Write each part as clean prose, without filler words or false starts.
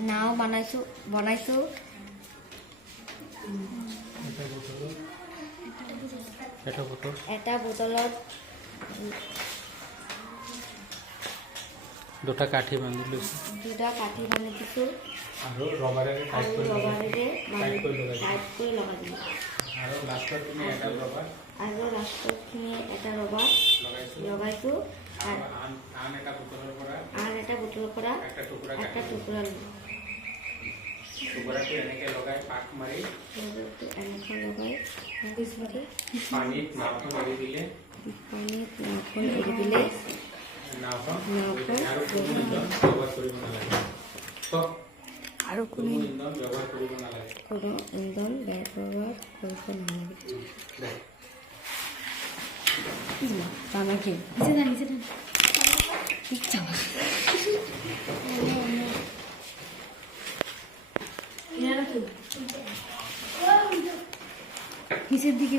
নাও বনাইছোঁ এটা বোতলত দুটা কাঠি বান্ধি লৈছোঁ দিছোঁ আৰু ৰবাৰেৰে টাইট কৰি টাইট কৰি লগাই দিলোঁ আৰু লাষ্টত তুমি এটা ৰবাৰ এটা ৰবাৰ লগাইছোঁ আন এটা বোতলৰ পৰা এটা টুকুৰা ল'লোঁ টুকুৰাটো এনেকৈ লগাই পাক মাৰি এনেকৈ লগাই পানীত নাওখন এৰি দিলে নাওখন আৰু কোনো ইন্ধন ব্যৱহাৰ কৰিব নালাগে আৰু কোনো ইন্ধন ব্যৱহাৰ কৰিব নালাগে কিসেৰ দিকে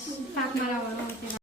ছোট পাক মাৰা